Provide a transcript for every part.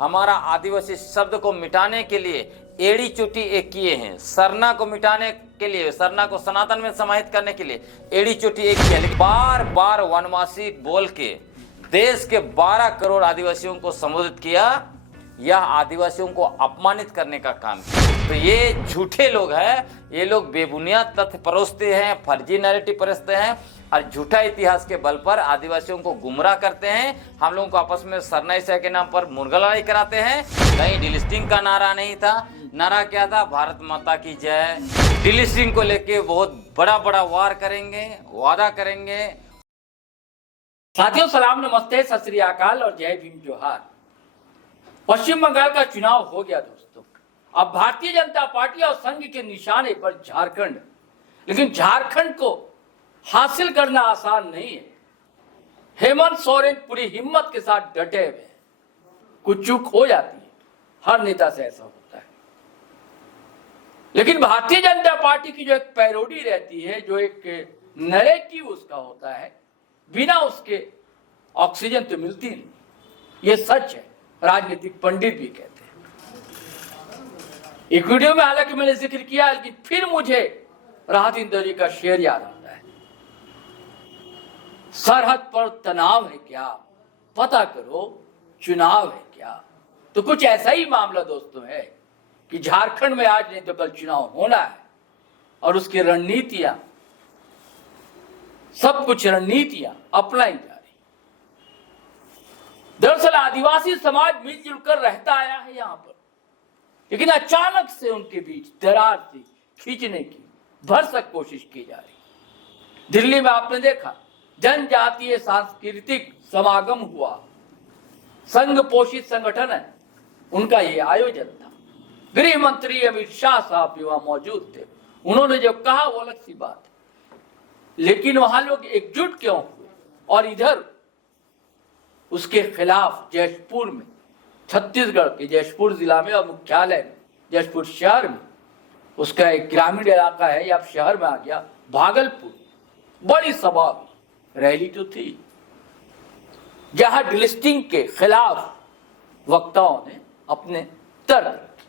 हमारा आदिवासी शब्द को मिटाने के लिए एड़ी चोटी एक किए हैं। सरना को मिटाने के लिए, सरना को सनातन में समाहित करने के लिए एड़ी चोटी एक किया, लेकिन बार बार वनवासी बोल के देश के 12 करोड़ आदिवासियों को संबोधित किया। यह आदिवासियों को अपमानित करने का काम किया। तो ये झूठे लोग हैं, ये लोग बेबुनियाद तथ्य परोसते हैं, फर्जी नैरेटिव परोसते हैं और झूठा इतिहास के बल पर आदिवासियों को गुमराह करते हैं। हम लोगों को आपस में सरना ईसा के नाम पर मुर्गा लड़ाई कराते हैं। कहीं डिलिस्टिंग का नारा नहीं था। नारा क्या था? भारत माता की जय। डिलिस्टिंग को लेके बहुत बड़ा बड़ा वार करेंगे, वादा करेंगे। साथियों, सलाम, नमस्ते, सत श्री अकाल और जय भीम जोहार। पश्चिम बंगाल का चुनाव हो गया दोस्तों। अब भारतीय जनता पार्टी और संघ के निशाने पर झारखंड, लेकिन झारखंड को हासिल करना आसान नहीं है। हेमंत सोरेन पूरी हिम्मत के साथ डटे हुए हैं। कुछ चूक हो जाती है, हर नेता से ऐसा होता है, लेकिन भारतीय जनता पार्टी की जो एक पैरोडी रहती है, जो एक नैरेटिव उसका होता है, बिना उसके ऑक्सीजन तो मिलती नहीं। ये सच है, राजनीतिक पंडित भी कहते हैं। एक वीडियो में हालांकि मैंने जिक्र किया, लेकिन फिर मुझे राहत इंदौरी का शेर याद आता है। सरहद पर तनाव है क्या, पता करो चुनाव है क्या। तो कुछ ऐसा ही मामला दोस्तों है कि झारखंड में आज नहीं तो कल चुनाव होना है और उसकी रणनीतियां, सब कुछ रणनीतियां अपनाई जा रही। दरअसल आदिवासी समाज मिलजुल कर रहता आया है यहां पर, लेकिन अचानक से उनके बीच दरार थी खींचने की भरसक कोशिश की जा रही। दिल्ली में आपने देखा जनजातीय सांस्कृतिक समागम हुआ, संघ पोषित संगठन है, उनका ये आयोजन था। गृह मंत्री अमित शाह साहब भी वहां मौजूद थे। उन्होंने जो कहा वो अलग सी बात है, लेकिन वहां लोग एकजुट क्यों हुए? और इधर उसके खिलाफ जशपुर में, छत्तीसगढ़ के जशपुर जिला में और मुख्यालय में जशपुर शहर में, उसका एक ग्रामीण इलाका है या शहर में आ गया भागलपुर, बड़ी सभा रैली तो थी जहां डिलिस्टिंग के खिलाफ वक्ताओं ने अपने तर्क रखे।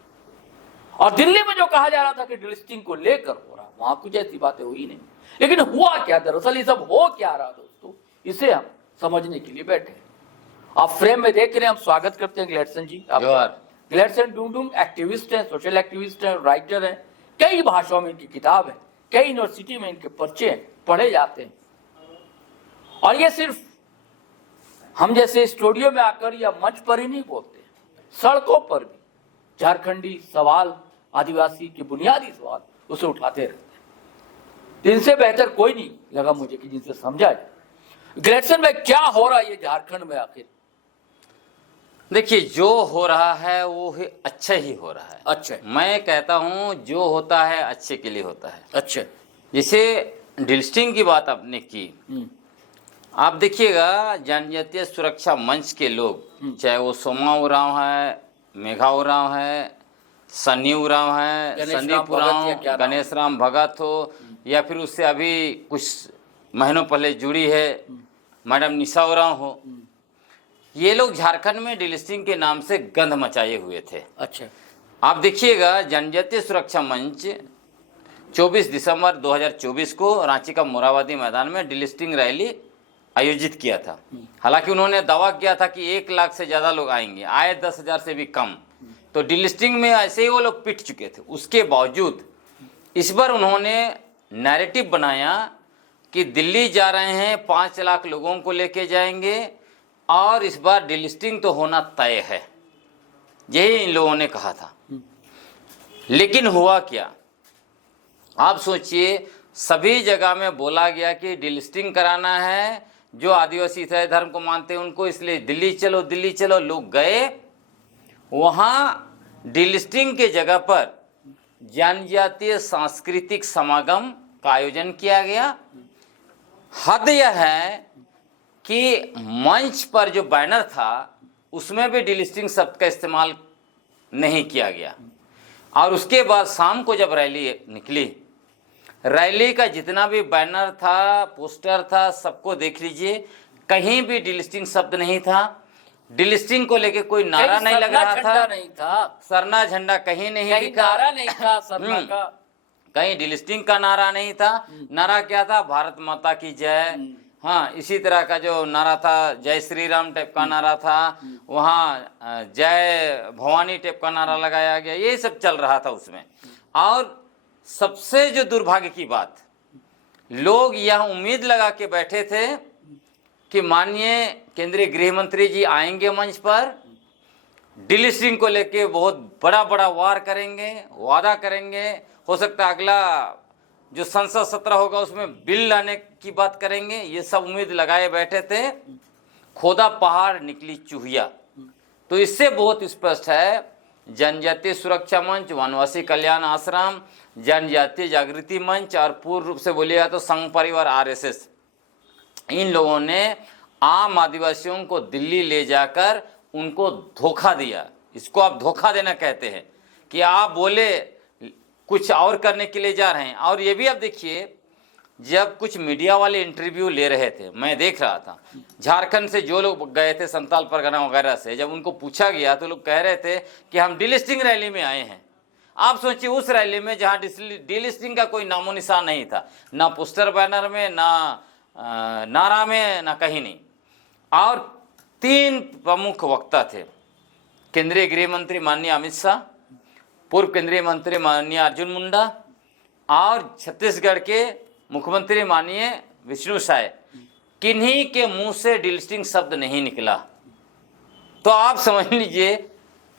और दिल्ली में जो कहा जा रहा था कि डिलिस्टिंग को लेकर हो रहा, वहां कुछ ऐसी बातें हुई नहीं। लेकिन हुआ क्या दरअसल, ये सब हो क्या रहा दोस्तों, इसे हम समझने के लिए बैठे। आप फ्रेम में देख रहे हैं, हम स्वागत करते हैं ग्लेडसन जी। ग्लेडसन डूंडूंग एक्टिविस्ट हैं, सोशल एक्टिविस्ट हैं, राइटर हैं। कई भाषाओं में इनकी किताब है, कई यूनिवर्सिटी में इनके पर्चे हैं, पढ़े जाते हैं। और ये सिर्फ हम जैसे स्टूडियो में आकर या मंच पर ही नहीं बोलते, सड़कों पर भी झारखंडी सवाल, आदिवासी के बुनियादी सवाल उसे उठाते रहते हैं। इनसे बेहतर कोई नहीं लगा मुझे कि जिनसे समझा जाए ग्लेडसन में क्या हो रहा है ये झारखंड में आखिर। देखिए, जो हो रहा है वो अच्छा ही हो रहा है। अच्छा, मैं कहता हूं जो होता है अच्छे के लिए होता है। अच्छा, जैसे डिलिस्टिंग की बात आपने की, आप देखिएगा जनजातीय सुरक्षा मंच के लोग, चाहे वो सोमा उरांव है, मेघा उरांव है, सन्नी उरांव है, संदीप उरांव, गणेश राम भगत हो, या फिर उससे अभी कुछ महीनों पहले जुड़ी है मैडम निशा उरांव हो, ये लोग झारखंड में डिलिस्टिंग के नाम से गंध मचाए हुए थे। अच्छा, आप देखिएगा जनजातीय सुरक्षा मंच 24 दिसंबर 2024 को रांची का मोराबादी मैदान में डिलिस्टिंग रैली आयोजित किया था। हालांकि उन्होंने दावा किया था कि 1 लाख से ज़्यादा लोग आएंगे, आए 10,000 से भी कम। तो डिलिस्टिंग में ऐसे ही वो लोग पिट चुके थे। उसके बावजूद इस बार उन्होंने नैरेटिव बनाया कि दिल्ली जा रहे हैं, 5 लाख लोगों को लेके जाएंगे और इस बार डिलिस्टिंग तो होना तय है, यही इन लोगों ने कहा था। लेकिन हुआ क्या, आप सोचिए, सभी जगह में बोला गया कि डिलिस्टिंग कराना है, जो आदिवासी ईसाई धर्म को मानते हैं उनको, इसलिए दिल्ली चलो दिल्ली चलो। लोग गए, वहाँ डिलिस्टिंग के जगह पर जनजातीय सांस्कृतिक समागम का आयोजन किया गया। हद यह है कि मंच पर जो बैनर था उसमें भी डिलिस्टिंग शब्द का इस्तेमाल नहीं किया गया। और उसके बाद शाम को जब रैली निकली, रैली का जितना भी बैनर था, पोस्टर था, सबको देख लीजिए, कहीं भी डिलिस्टिंग शब्द नहीं था। डिलिस्टिंग को लेके कोई नारा कहीं नहीं लग सरना रहा झंडा था, नहीं था, सरना झंडा कहीं नहीं कहीं दिखा, नारा नहीं था सरना का। कहीं डिलिस्टिंग का नारा नहीं था। नारा क्या था? भारत माता की जय। हाँ, इसी तरह का जो नारा था, जय श्री राम टाइप का नारा था, वहाँ जय भवानी टाइप का नारा लगाया गया, ये सब चल रहा था उसमें। और सबसे जो दुर्भाग्य की बात, लोग यह उम्मीद लगा के बैठे थे कि माननीय केंद्रीय गृह मंत्री जी आएंगे मंच पर, डिलिस्टिंग को लेके बहुत बड़ा बड़ा वार करेंगे, वादा करेंगे, हो सकता है अगला जो संसद सत्र होगा उसमें बिल लाने की बात करेंगे, ये सब उम्मीद लगाए बैठे थे। खोदा पहाड़ निकली चूहिया। तो इससे बहुत स्पष्ट है, जनजातीय सुरक्षा मंच, वनवासी कल्याण आश्रम, जनजातीय जागृति मंच और पूर्ण रूप से बोलिएगा तो संघ परिवार आरएसएस, इन लोगों ने आम आदिवासियों को दिल्ली ले जाकर उनको धोखा दिया। इसको आप धोखा देना कहते हैं कि आप बोले कुछ और करने के लिए जा रहे हैं। और ये भी आप देखिए, जब कुछ मीडिया वाले इंटरव्यू ले रहे थे, मैं देख रहा था, झारखंड से जो लोग गए थे, संताल परगना वगैरह से, जब उनको पूछा गया तो लोग कह रहे थे कि हम डिलिस्टिंग रैली में आए हैं। आप सोचिए, उस रैली में जहां डिलिस्टिंग का कोई नामो निशान नहीं था, ना पोस्टर बैनर में, ना नारा में, ना कहीं नहीं। और 3 प्रमुख वक्ता थे, केंद्रीय गृह मंत्री माननीय अमित शाह, पूर्व केंद्रीय मंत्री माननीय अर्जुन मुंडा और छत्तीसगढ़ के मुख्यमंत्री माननीय विष्णु साय। किन्हीं के मुंह से डिलिस्टिंग शब्द नहीं निकला। तो आप समझ लीजिए,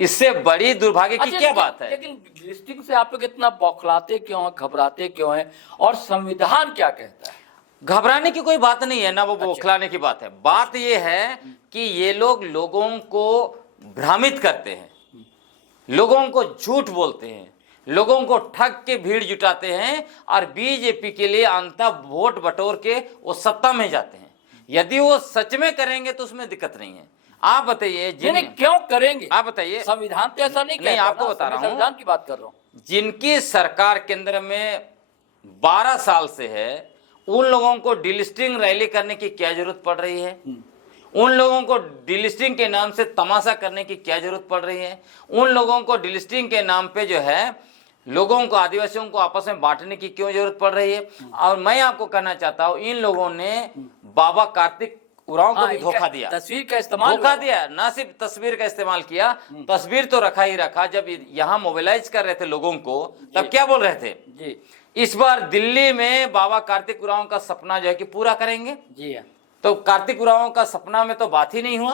इससे बड़ी दुर्भाग्य की क्या बात है। लेकिन डिलिस्टिंग से आप लोग इतना बौखलाते क्यों हैं, घबराते क्यों हैं, और संविधान क्या कहता है? घबराने की कोई बात नहीं है, ना वो बौखलाने की बात है। बात ये है कि ये लोग लोगों को भ्रमित करते हैं, लोगों को झूठ बोलते हैं, लोगों को ठग के भीड़ जुटाते हैं और बीजेपी के लिए अंततः वोट बटोर के वो सत्ता में जाते हैं। यदि वो सच में करेंगे तो उसमें दिक्कत नहीं है। आप बताइए, क्यों करेंगे? आप बताइए, संविधान तो ऐसा नहीं नहीं, आपको बता रहा हूं, संविधान की बात कर रहा हूं। जिनकी सरकार केंद्र में 12 साल से है, उन लोगों को डिलिस्टिंग रैली करने की क्या जरूरत पड़ रही है? उन लोगों को डिलिस्टिंग के नाम से तमाशा करने की क्या जरूरत पड़ रही है? उन लोगों को डिलिस्टिंग के नाम पे जो है लोगों को, आदिवासियों को आपस में बांटने की क्यों जरूरत पड़ रही है? और मैं आपको कहना चाहता हूं, इन लोगों ने बाबा कार्तिक उरांव को भी धोखा दिया, तस्वीर का इस्तेमाल धोखा दिया। ना सिर्फ तस्वीर का इस्तेमाल किया, तस्वीर तो रखा ही रखा, जब यहाँ मोबिलाइज कर रहे थे लोगों को, तब क्या बोल रहे थे जी, इस बार दिल्ली में बाबा कार्तिक उरांव का सपना जो है कि पूरा करेंगे। जी तो कार्तिक उरांव का सपना में तो बात ही नहीं हुआ,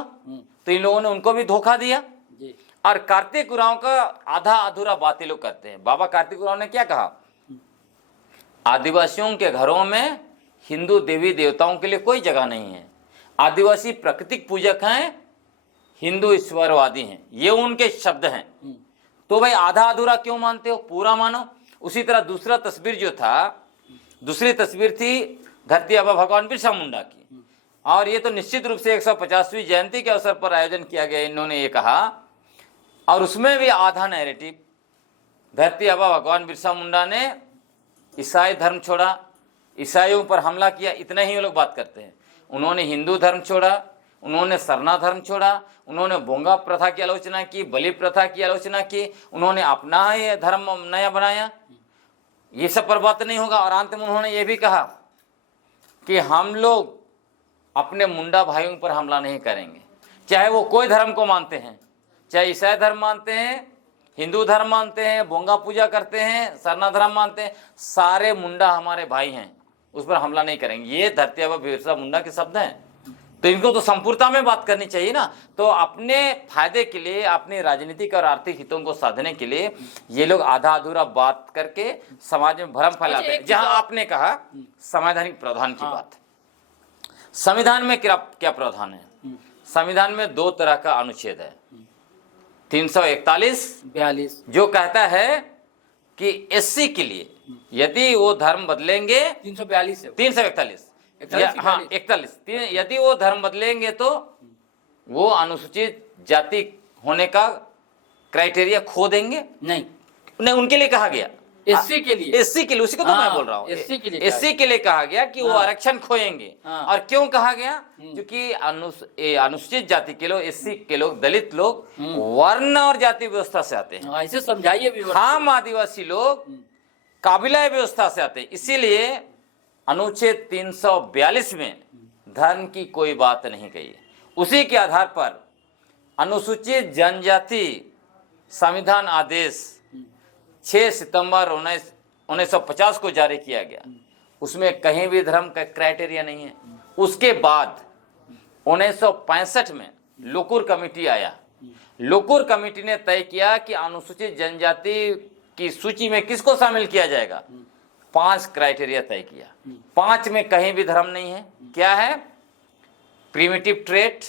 तो इन लोगों ने उनको भी धोखा दिया। जी। और कार्तिक उरांव का आधा अधूरा बात लोग करते हैं। बाबा कार्तिक उरांव ने क्या कहा? आदिवासियों के घरों में हिंदू देवी देवताओं के लिए कोई जगह नहीं है, आदिवासी प्राकृतिक पूजक हैं, हिंदू ईश्वरवादी हैं, ये उनके शब्द हैं। तो भाई आधा अधूरा क्यों मानते हो? पूरा मानो। उसी तरह दूसरा तस्वीर जो था, दूसरी तस्वीर थी धरती आबा भगवान बिरसा मुंडा की, और ये तो निश्चित रूप से 150वीं जयंती के अवसर पर आयोजन किया गया, इन्होंने ये कहा। और उसमें भी आधा नैरेटिव, धरती आबा भगवान बिरसा मुंडा ने ईसाई धर्म छोड़ा, ईसाइयों पर हमला किया, इतना ही वो लोग बात करते हैं। उन्होंने हिंदू धर्म छोड़ा, उन्होंने सरना धर्म छोड़ा, उन्होंने बोंगा प्रथा की आलोचना की, बलि प्रथा की आलोचना की, उन्होंने अपना ये धर्म नया बनाया। ये सब पर बात नहीं होगा। और अंत में उन्होंने ये भी कहा कि हम लोग अपने मुंडा भाइयों पर हमला नहीं करेंगे, चाहे वो कोई धर्म को मानते हैं, चाहे ईसाई धर्म मानते हैं, हिंदू धर्म मानते हैं, बोंगा पूजा करते हैं, सरना धर्म मानते हैं, सारे मुंडा हमारे भाई हैं, उस पर हमला नहीं करेंगे। ये धरती आबा बिरसा मुंडा के शब्द हैं। तो इनको तो संपूर्णता में बात करनी चाहिए ना। तो अपने फायदे के लिए, अपने राजनीतिक और आर्थिक हितों को साधने के लिए ये लोग आधा अधूरा बात करके समाज में भ्रम फैलाते हैं। जहां आपने कहा संवैधानिक प्रावधान की बात, संविधान में क्या प्रावधान है? संविधान में 2 तरह का अनुच्छेद है, 341-42 जो कहता है कि एससी के लिए यदि वो धर्म बदलेंगे, 341 हाँ 41, यदि वो धर्म बदलेंगे तो वो अनुसूचित जाति होने का क्राइटेरिया खो देंगे। नहीं, उनके लिए कहा गया एससी के लिए, एससी के लिए, उसी को तो मैं बोल रहा हूँ, एससी के लिए, एससी के लिए कहा गया कि वो आरक्षण खोएंगे। हाँ। और क्यों कहा गया? क्योंकि अनुसूचित जाति के लोग, एससी के लोग, दलित लोग वर्ण और जाति व्यवस्था से आते हैं। ऐसे समझाइए भी। हम आदिवासी लोग काबिला व्यवस्था से आते हैं। इसीलिए अनुच्छेद 342 में धर्म की कोई बात नहीं कही है। उसी के आधार पर अनुसूचित जनजाति संविधान आदेश 6 सितंबर 1950 को जारी किया गया। उसमें कहीं भी धर्म का क्राइटेरिया नहीं है। उसके बाद 1965 में लोकुर कमेटी आया। लोकुर कमेटी ने तय किया कि अनुसूचित जनजाति की सूची में किसको शामिल किया जाएगा। 5 क्राइटेरिया तय किया। 5 में कहीं भी धर्म नहीं है। क्या है? प्रिमिटिव ट्रेट,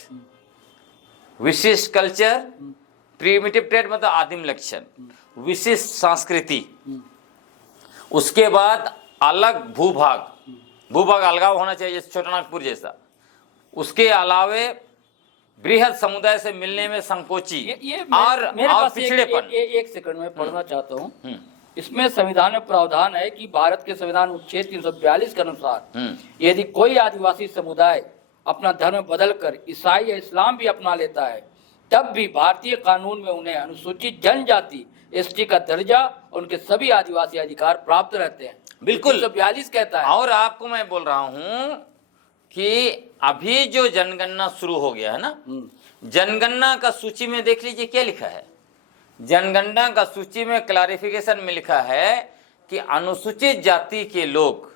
विशिष्ट कल्चर, प्रिमिटिव ट्रेट मतलब आदिम लक्षण, विशिष्ट संस्कृति, उसके बाद अलग भूभाग, भूभाग अलगाव होना चाहिए जैसे छोटानागपुर जैसा, उसके अलावे बृहद समुदाय से मिलने में संकोची और पिछड़ेपन। एक सेकंड में पढ़ना चाहता हूँ। इसमें संविधान में प्रावधान है कि भारत के संविधान अनुच्छेद 342 के अनुसार यदि कोई आदिवासी समुदाय अपना धर्म बदलकर ईसाई या इस्लाम भी अपना लेता है, तब भी भारतीय कानून में उन्हें अनुसूचित जनजाति एसटी का दर्जा और उनके सभी आदिवासी अधिकार प्राप्त रहते हैं। बिल्कुल 342 कहता है। और आपको मैं बोल रहा हूं कि अभी जो जनगणना शुरू हो गया है ना, जनगणना का सूची में देख लीजिए क्या लिखा है। जनगणना का सूची में क्लैरिफिकेशन में लिखा है कि अनुसूचित जाति के लोग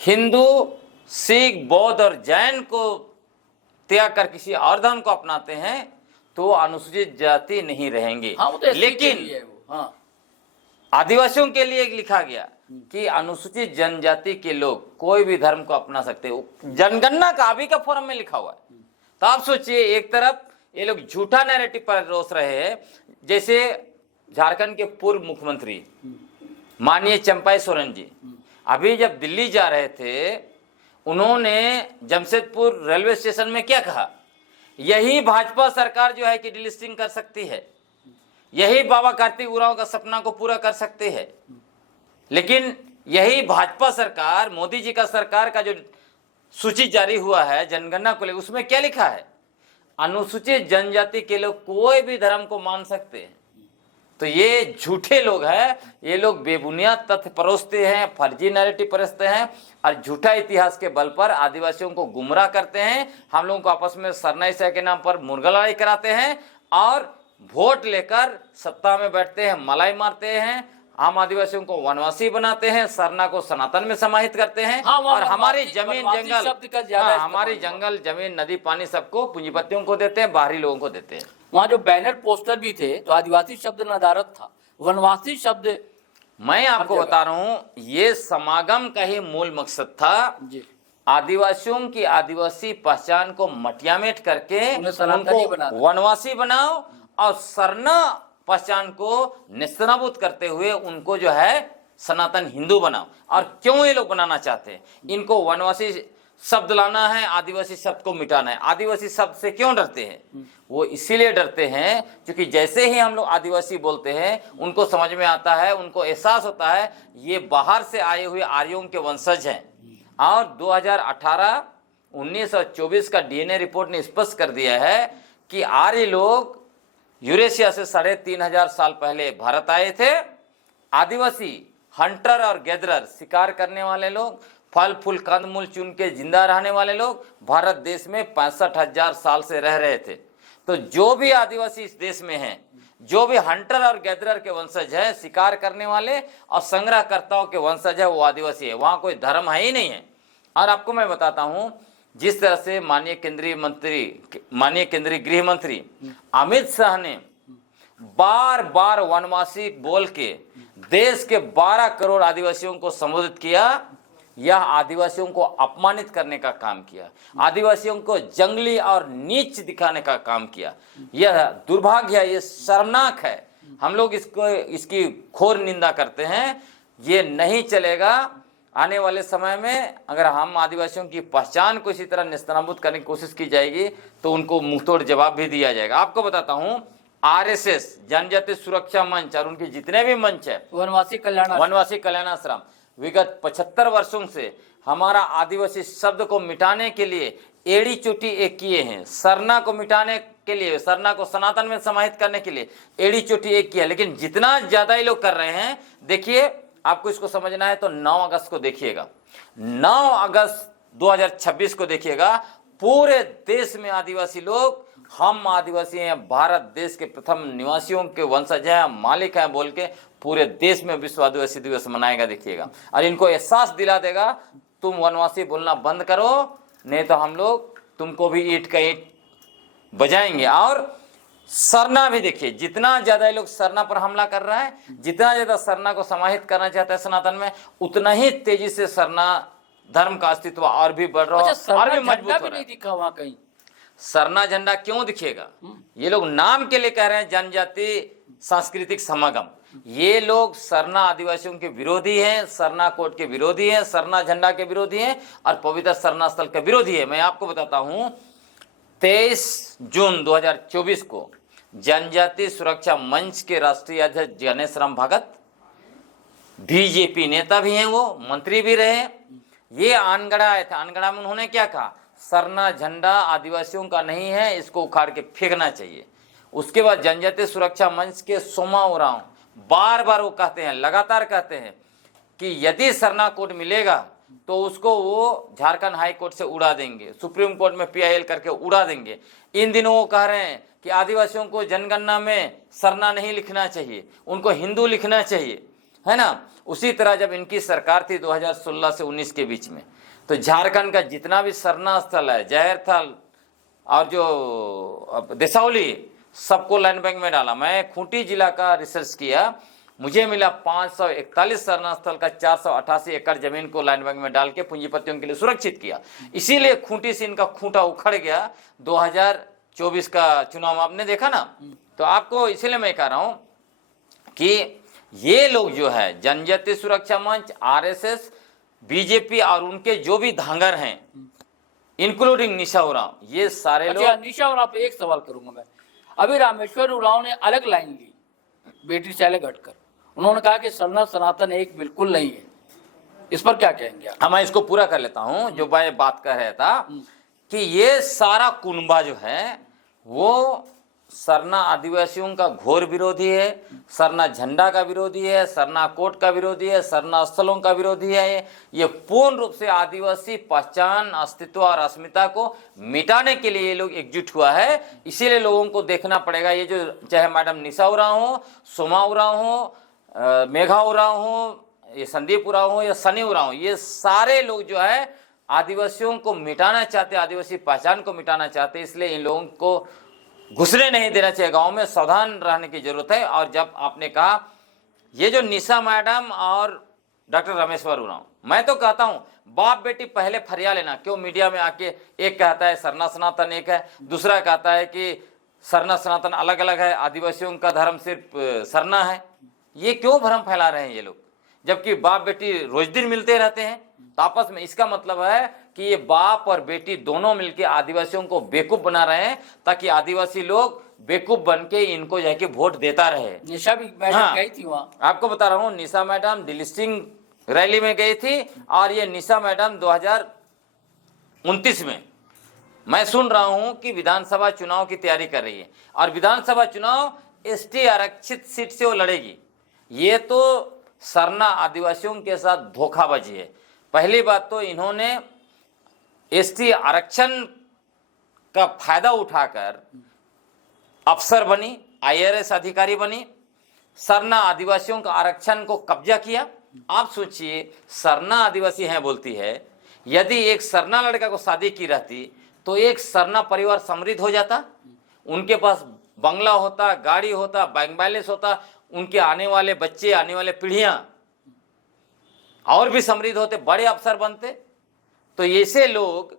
हिंदू, सिख, बौद्ध और जैन को त्याग कर किसी और धर्म को अपनाते हैं तो अनुसूचित जाति नहीं रहेंगे। हाँ, तो लेकिन हाँ। आदिवासियों के लिए लिखा गया कि अनुसूचित जनजाति के लोग कोई भी धर्म को अपना सकते हो। जनगणना का अभी का फॉर्म में लिखा हुआ है। तो आप सोचिए, एक तरफ ये लोग झूठा नैरेटिव पर रोस रहे हैं। जैसे झारखंड के पूर्व मुख्यमंत्री माननीय चंपाई सोरेन जी अभी जब दिल्ली जा रहे थे, उन्होंने जमशेदपुर रेलवे स्टेशन में क्या कहा? यही भाजपा सरकार जो है कि डिलिस्टिंग कर सकती है, यही बाबा कार्तिक उरांव का सपना को पूरा कर सकते हैं। लेकिन यही भाजपा सरकार, मोदी जी का सरकार का जो सूची जारी हुआ है जनगणना को लेकर, उसमें क्या लिखा है? अनुसूचित जनजाति के लोग कोई भी धर्म को मान सकते हैं। तो ये झूठे लोग हैं। ये लोग बेबुनियाद तथ्य परोसते हैं, फर्जी नैरेटिव परोसते हैं और झूठा इतिहास के बल पर आदिवासियों को गुमराह करते हैं। हम लोगों को आपस में सरनाई सह के नाम पर मुर्गा लड़ाई कराते हैं और वोट लेकर सत्ता में बैठते हैं, मलाई मारते हैं, आम आदिवासियों को वनवासी बनाते हैं, सरना को सनातन में समाहित करते हैं। हाँ, और हमारी जमीन जंगल, शब्द का ज्यादा हमारी जंगल जमीन नदी पानी सबको पूंजीपतियों को देते हैं, बाहरी लोगों को देते हैं। वहाँ जो बैनर पोस्टर भी थे तो आदिवासी शब्द नदारत था, वनवासी शब्द। मैं आपको बता रहा हूं, ये समागम का ही मूल मकसद था जी। आदिवासियों की आदिवासी पहचान को मटियामेट करके उनको वनवासी बनाओ और सरना पहचान को निस्तानाबूद करते हुए उनको जो है सनातन हिंदू बनाओ। और क्यों ये लोग बनाना चाहते हैं? इनको वनवासी शब्द लाना है, आदिवासी शब्द को मिटाना है। आदिवासी शब्द से क्यों डरते हैं? वो इसीलिए डरते हैं क्योंकि जैसे ही हम लोग आदिवासी बोलते हैं उनको समझ में आता है, उनको एहसास होता है ये बाहर से आए हुए आर्यों के वंशज हैं। और 2018, 19 और 24 का डीएनए रिपोर्ट ने स्पष्ट कर दिया है कि आर्य लोग यूरेशिया से 3500 साल पहले भारत आए थे। आदिवासी हंटर और गैदरर, शिकार करने वाले लोग, फल फूल कंदमूल चुन के जिंदा रहने वाले लोग भारत देश में 65,000 साल से रह रहे थे। तो जो भी आदिवासी इस देश में हैं, जो भी हंटर और गैदरर के वंशज है, शिकार करने वाले और संग्रहकर्ताओं के वंशज है, वो आदिवासी है। वहाँ कोई धर्म है ही नहीं है। और आपको मैं बताता हूँ, जिस तरह से माननीय केंद्रीय गृह मंत्री अमित शाह ने बार बार वनवासी बोल के देश के 12 करोड़ आदिवासियों को संबोधित किया, यह आदिवासियों को अपमानित करने का काम किया, आदिवासियों को जंगली और नीच दिखाने का काम किया। यह दुर्भाग्य है, यह शर्मनाक है। हम लोग इसकी घोर निंदा करते हैं। ये नहीं चलेगा। आने वाले समय में अगर हम आदिवासियों की पहचान को इसी तरह निस्तानाबूद करने की कोशिश की जाएगी तो उनको मुंहतोड़ जवाब भी दिया जाएगा। आपको बताता हूं, आरएसएस, जनजाति सुरक्षा मंच और उनके जितने भी मंच है, वनवासी कल्याण आश्रम विगत 75 वर्षों से हमारा आदिवासी शब्द को मिटाने के लिए एड़ी चोटी एक किए हैं। सरना को मिटाने के लिए, सरना को सनातन में समाहित करने के लिए एड़ी चोटी एक किया। लेकिन जितना ज्यादा ये लोग कर रहे हैं, देखिए आपको इसको समझना है तो 9 अगस्त को देखिएगा, 9 अगस्त 2026 को देखिएगा, पूरे देश में आदिवासी लोग हम आदिवासी हैं, भारत देश के प्रथम निवासियों के वंशज हैं, मालिक हैं बोल के पूरे देश में विश्व आदिवासी दिवस मनाएगा। देखिएगा, और इनको एहसास दिला देगा तुम वनवासी बोलना बंद करो, नहीं तो हम लोग तुमको भी ईंट का ईंट बजाएंगे। और सरना भी देखिए, जितना ज्यादा ये लोग सरना पर हमला कर रहा है, जितना ज्यादा सरना को समाहित करना चाहता है सनातन में, उतना ही तेजी से सरना धर्म का अस्तित्व और भी बढ़ रहा है और भी मजबूत हो रहा है। दिखा वहां कहीं सरना झंडा क्यों दिखेगा? ये लोग नाम के लिए कह रहे हैं जनजाति सांस्कृतिक समागम। ये लोग सरना आदिवासियों के विरोधी हैं, सरना कोड के विरोधी हैं, सरना झंडा के विरोधी हैं और पवित्र सरना स्थल के विरोधी है। मैं आपको बताता हूं, 23 जून 2024 को जनजाति सुरक्षा मंच के राष्ट्रीय अध्यक्ष गणेश राम भगत, बीजेपी नेता भी हैं, वो मंत्री भी रहे, ये आनगढ़ा आए थे। आनगढ़ा में उन्होंने क्या कहा? सरना झंडा आदिवासियों का नहीं है, इसको उखाड़ के फेंकना चाहिए। उसके बाद जनजाति सुरक्षा मंच के सोमा उरांव बार बार वो कहते हैं, लगातार कहते हैं कि यदि सरना कोड मिलेगा तो उसको वो झारखंड हाई कोर्ट से उड़ा देंगे, सुप्रीम कोर्ट में PIL करके उड़ा देंगे। इन दिनों वो कह रहे हैं कि आदिवासियों को जनगणना में सरना नहीं लिखना चाहिए, उनको हिंदू लिखना चाहिए, है ना। उसी तरह जब इनकी सरकार थी 2016 से 19 के बीच में, तो झारखंड का जितना भी सरना स्थल है, जहर थल और जो देसावली, सबको लैंड बैंक में डाला। मैं खूंटी जिला का रिसर्च किया, मुझे मिला 541 सरना स्थल का 488 एकड़ जमीन को लैंड बैंक में डाल के पूंजीपतियों के लिए सुरक्षित किया। इसीलिए खूंटी से इनका खूंटा उखड़ गया। 2024 का चुनाव आपने देखा ना, तो आपको इसीलिए मैं कह रहा हूं कि ये लोग जो है जनजाति सुरक्षा मंच, RSS, बीजेपी और उनके जो भी धांगर हैं, इंक्लूडिंग निशा उरांव, ये सारे लोग। निशा उरांव पे एक सवाल करूंगा मैं। अभी रामेश्वर उरांव ने अलग लाइन ली, बेटी से अलग हटकर। उन्होंने कहा कि सरना सनातन एक बिल्कुल नहीं है, इस पर क्या कहेंगे आप? मैं इसको पूरा कर लेता हूं। जो मैं बात कर रहा था कि ये सारा कुनबा जो है वो सरना आदिवासियों का घोर विरोधी है, सरना झंडा का विरोधी है, सरना कोट का विरोधी है, सरना स्थलों का विरोधी है। ये पूर्ण रूप से आदिवासी पहचान, अस्तित्व और अस्मिता को मिटाने के लिए ये लोग एकजुट हुआ है। इसीलिए लोगों को देखना पड़ेगा, ये जो चाहे मैडम निशा उरांव हो, सोमा उरांव हो, मेघा उरांव हो, ये संदीप उरांव हो या सनी उरांव हो, ये सारे लोग जो है आदिवासियों को मिटाना चाहते, आदिवासी पहचान को मिटाना चाहते। इसलिए इन लोगों को घुसने नहीं देना चाहिए, गांव में सावधान रहने की जरूरत है। और जब आपने कहा ये जो निशा मैडम और डॉक्टर रामेश्वर उरांव, मैं तो कहता हूं बाप बेटी पहले फरिया लेना। क्यों मीडिया में आके एक कहता है सरना सनातन एक है, दूसरा कहता है कि सरना सनातन अलग अलग है, आदिवासियों का धर्म सिर्फ सरना है। ये क्यों भ्रम फैला रहे हैं ये लोग, जबकि बाप बेटी रोज दिन मिलते रहते हैं तो आपस में। इसका मतलब है कि ये बाप और बेटी दोनों मिलकर आदिवासियों को बेवकूफ बना रहे हैं, ताकि आदिवासी लोग बेवकूफ बन के इनको जाके वोट देता रहे। निशा भी मैडम गई थी वहां, आपको बता रहा हूँ, निशा मैडम डिलिस्टिंग रैली में गई थी। और ये निशा मैडम 2029 में मैं सुन रहा हूं कि विधानसभा चुनाव की तैयारी कर रही है, और विधानसभा चुनाव ST आरक्षित सीट से वो लड़ेगी। ये तो सरना आदिवासियों के साथ धोखाबाजी है। पहली बात तो इन्होंने ST आरक्षण का फायदा उठाकर अफसर बनी, IRS अधिकारी बनी, सरना आदिवासियों का आरक्षण को कब्जा किया। आप सोचिए, सरना आदिवासी हैं बोलती है, यदि एक सरना लड़का को शादी की रहती तो एक सरना परिवार समृद्ध हो जाता, उनके पास बंगला होता, गाड़ी होता, बैंक बैलेंस होता, उनके आने वाले बच्चे, आने वाले पीढ़ियां और भी समृद्ध होते, बड़े अफसर बनते। तो ऐसे लोग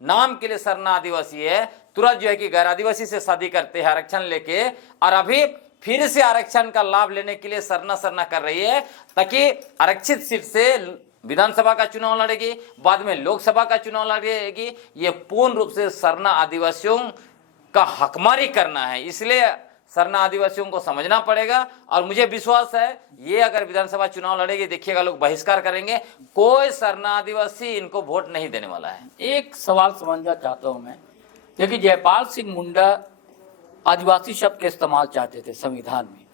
नाम के लिए सरना आदिवासी है, तुरंत जो है कि गैर आदिवासी से शादी करते हैं आरक्षण लेके, और अभी फिर से आरक्षण का लाभ लेने के लिए सरना सरना कर रही है, ताकि आरक्षित सीट से विधानसभा का चुनाव लड़ेगी, बाद में लोकसभा का चुनाव लड़ेगी। ये पूर्ण रूप से सरना आदिवासियों का हकमारी करना है। इसलिए सरना आदिवासियों को समझना पड़ेगा। और मुझे विश्वास है ये अगर विधानसभा चुनाव लड़ेगी, देखिएगा लोग बहिष्कार करेंगे, कोई सरना आदिवासी इनको वोट नहीं देने वाला है। एक सवाल समझना चाहता हूं मैं, देखिए जयपाल सिंह मुंडा आदिवासी शब्द का इस्तेमाल चाहते थे संविधान में,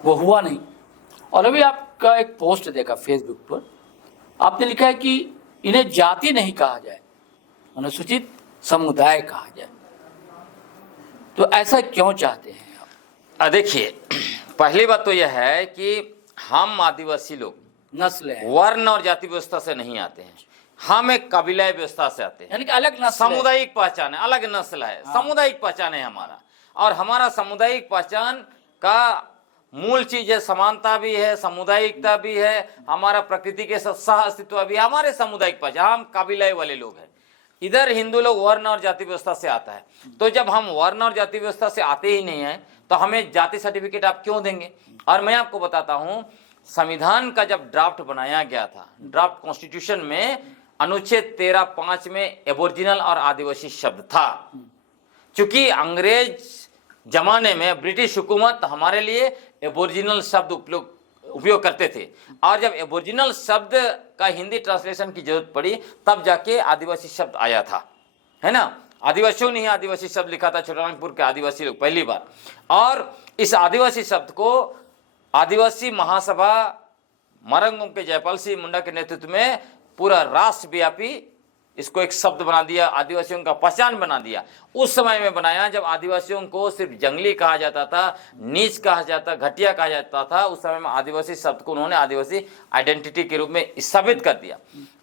वो हुआ नहीं। और अभी आपका एक पोस्ट देखा फेसबुक पर, आपने लिखा है कि इन्हें जाति नहीं कहा जाए, अनुसूचित समुदाय कहा जाए। तो ऐसा क्यों चाहते हैं आप? देखिए, पहली बात तो यह है कि हम आदिवासी लोग नस्ल है, वर्ण और जाति व्यवस्था से नहीं आते हैं, हम एक कबीलाई व्यवस्था से आते हैं, यानी कि अलग नस्ल है। सामुदायिक पहचान है, अलग नस्ल है, सामुदायिक पहचान है हमारा। और हमारा सामुदायिक पहचान का मूल चीज है, समानता भी है, सामुदायिकता भी है, हमारा प्रकृति के साथ सह अस्तित्व भी है, हमारे सामुदायिक पहचान, हम कबीलाई वाले लोग हैं। इधर हिंदू लोग वर्ण और जाति व्यवस्था से आता है, तो जब हम वर्ण और जाति व्यवस्था से आते ही नहीं है तो हमें जाति सर्टिफिकेट आप क्यों देंगे? और मैं आपको बताता हूं, संविधान का जब ड्राफ्ट बनाया गया था, ड्राफ्ट कॉन्स्टिट्यूशन में अनुच्छेद 13(5) में एबोरिजिनल और आदिवासी शब्द था। चूंकि अंग्रेज जमाने में ब्रिटिश हुकूमत हमारे लिए एबोरिजिनल शब्द उपयोग करते थे, और जब एबोरिजिनल शब्द का हिंदी ट्रांसलेशन की जरूरत पड़ी तब जाके आदिवासी शब्द आया था, है ना। आदिवासियों ने ही आदिवासी शब्द लिखा था, छोटानागपुर के आदिवासी लोग पहली बार। और इस आदिवासी शब्द को आदिवासी महासभा मरंगोम के जयपाल सिंह मुंडा के नेतृत्व में पूरा राष्ट्रव्यापी इसको एक शब्द बना दिया, आदिवासियों का पहचान बना दिया। उस समय में बनाया जब आदिवासियों को सिर्फ जंगली कहा जाता था, नीच कहा जाता, घटिया कहा जाता था, उस समय में आदिवासी शब्द को उन्होंने आदिवासी आइडेंटिटी के रूप में स्थापित कर दिया।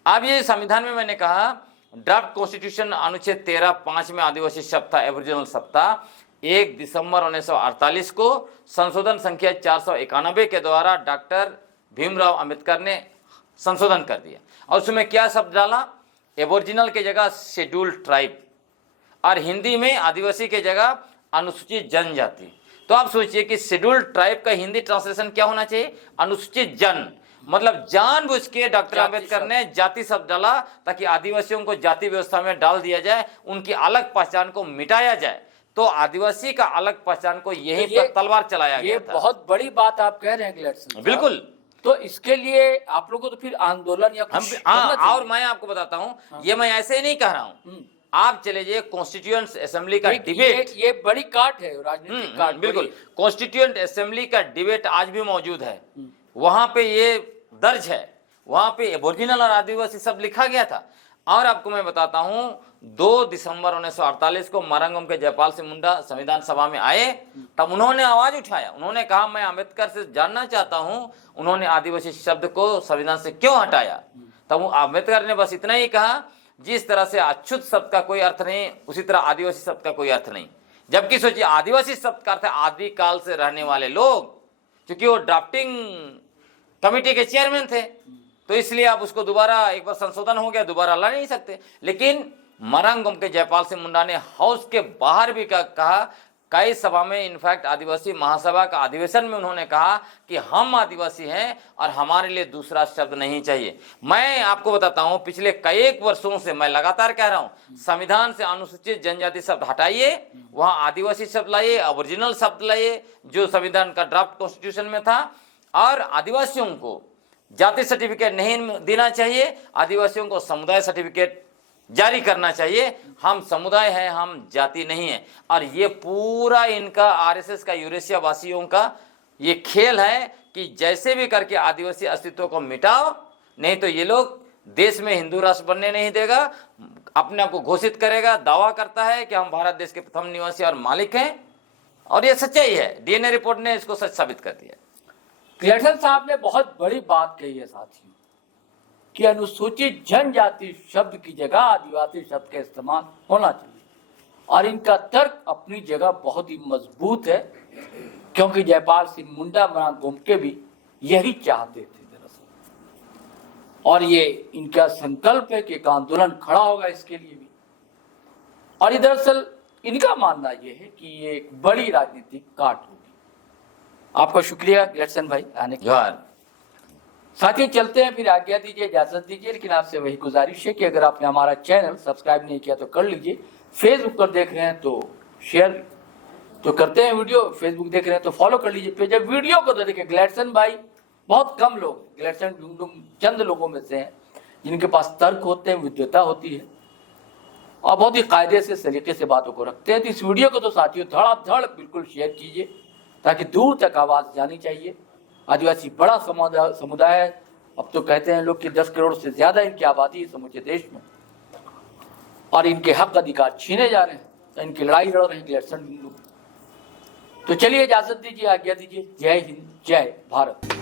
अब ये संविधान में मैंने कहा ड्राफ्ट कॉन्स्टिट्यूशन अनुच्छेद 13(5) में आदिवासी शब्द था, एबोरिजिनल शब्द था। 1 दिसंबर 1948 को संशोधन संख्या 491 के द्वारा डॉक्टर भीमराव अंबेडकर ने संशोधन कर दिया, और उसमें क्या शब्द डाला? एबोरिजिनल के जगह शेड्यूल्ड ट्राइब, और हिंदी में आदिवासी के जगह अनुसूचित जनजाति। तो आप सोचिए कि शेड्यूल्ड ट्राइब का हिंदी ट्रांसलेशन क्या होना चाहिए? अनुसूचित जन। मतलब जानबूझ के डॉक्टर अंबेडकर ने जाति शब्द डाला ताकि आदिवासियों को जाति व्यवस्था में डाल दिया जाए, उनकी अलग पहचान को मिटाया जाए। तो आदिवासी का अलग पहचान को यही पर तलवार चलाया गया था। ये बहुत बड़ी बात आप कह रहे हैं ग्लेडसन। बिल्कुल। तो इसके लिए आप लोगों को तो फिर आंदोलन या कुछ करना चाहिए। और मैं आपको बताता हूं, ये मैं ऐसे ही नहीं कह रहा हूं, आप चले जाइए कॉन्स्टिट्यूएंट असेंबली का डिबेट, ये बड़ी काट है, राजनीतिक काट। बिल्कुल, कॉन्स्टिट्यूएंट असेंबली का डिबेट आज भी मौजूद है, वहां पे ये दर्ज है, वहां पे एबोरिजिनल और आदिवासी शब्द लिखा गया था। और आपको मैं बताता हूं, 2 दिसंबर 1948 को मरंगम के जयपाल सिंह मुंडा संविधान सभा में आए, तब उन्होंने आवाज उठाया, उन्होंने कहा मैं अंबेडकर से जानना चाहता हूं उन्होंने आदिवासी शब्द को संविधान से क्यों हटाया। तब अंबेडकर ने बस इतना ही कहा, जिस तरह से अछूत शब्द का कोई अर्थ नहीं, उसी तरह आदिवासी शब्द का कोई अर्थ नहीं। जबकि सोचिए, आदिवासी शब्द का अर्थ है आदिकाल से रहने वाले लोग, क्योंकि वो ड्राफ्टिंग कमेटी के चेयरमैन थे, तो इसलिए आप उसको दोबारा एक बार संशोधन हो गया, दोबारा ला नहीं सकते। लेकिन मरंगम के जयपाल सिंह मुंडा ने हाउस के बाहर भी कहा, कई सभा में, इनफैक्ट आदिवासी महासभा का अधिवेशन में उन्होंने कहा कि हम आदिवासी हैं और हमारे लिए दूसरा शब्द नहीं चाहिए। मैं आपको बताता हूं, पिछले कई वर्षों से मैं लगातार कह रहा हूं, संविधान से अनुसूचित जनजाति शब्द हटाइए, वहां आदिवासी शब्द लाइए, ओरिजिनल शब्द लाइए जो संविधान का ड्राफ्ट कॉन्स्टिट्यूशन में था, और आदिवासियों को जाति सर्टिफिकेट नहीं देना चाहिए, आदिवासियों को समुदाय सर्टिफिकेट जारी करना चाहिए। हम समुदाय हैं, हम जाति नहीं है। और ये पूरा इनका आरएसएस का, यूरेशिया वासियों का ये खेल है कि जैसे भी करके आदिवासी अस्तित्व को मिटाओ, नहीं तो ये लोग देश में हिंदू राष्ट्र बनने नहीं देगा, अपने आप को घोषित करेगा, दावा करता है कि हम भारत देश के प्रथम निवासी और मालिक हैं, और ये सच्चाई है। डीएनए रिपोर्ट ने इसको सच साबित कर दिया। ग्लेडसन साहब ने बहुत बड़ी बात कही है साथियों, कि अनुसूचित जनजाति शब्द की जगह आदिवासी शब्द का इस्तेमाल होना चाहिए। और इनका तर्क अपनी जगह बहुत ही मजबूत है, क्योंकि जयपाल सिंह मुंडा मरंगम के भी यही चाहते थे दरअसल। और ये इनका संकल्प है कि एक आंदोलन खड़ा होगा इसके लिए भी। और दरअसल इनका मानना यह है कि ये एक बड़ी राजनीतिक काट होगी। आपका शुक्रिया ग्लेडसन भाई आने के लिए। साथियों चलते हैं, फिर आज्ञा दीजिए, इजाजत दीजिए। लेकिन आपसे वही गुजारिश है कि अगर आपने हमारा चैनल सब्सक्राइब नहीं किया तो कर लीजिए, फेसबुक पर देख रहे हैं तो शेयर जो करते हैं वीडियो, फेसबुक देख रहे हैं तो फॉलो कर लीजिए पेज। वीडियो को तो देखिए, ग्लैडसन भाई बहुत कम लोग, ग्लैडसन चंद लोगों में से हैं जिनके पास तर्क होते हैं, विद्वता होती है और बहुत ही कायदे से सलीके से बातों को रखते हैं। तो इस वीडियो को तो साथियों धड़ाधड़ बिल्कुल शेयर कीजिए ताकि दूर तक आवाज जानी चाहिए। आदिवासी बड़ा समुदाय है, अब तो कहते हैं लोग कि 10 करोड़ से ज्यादा इनकी आबादी है समूचे देश में, और इनके हक अधिकार छीने जा रहे हैं, तो इनकी लड़ाई लड़ रहे हैं ग्लैडसन लोग। तो चलिए इजाजत दीजिए, आज्ञा दीजिए। जय हिंद, जय भारत।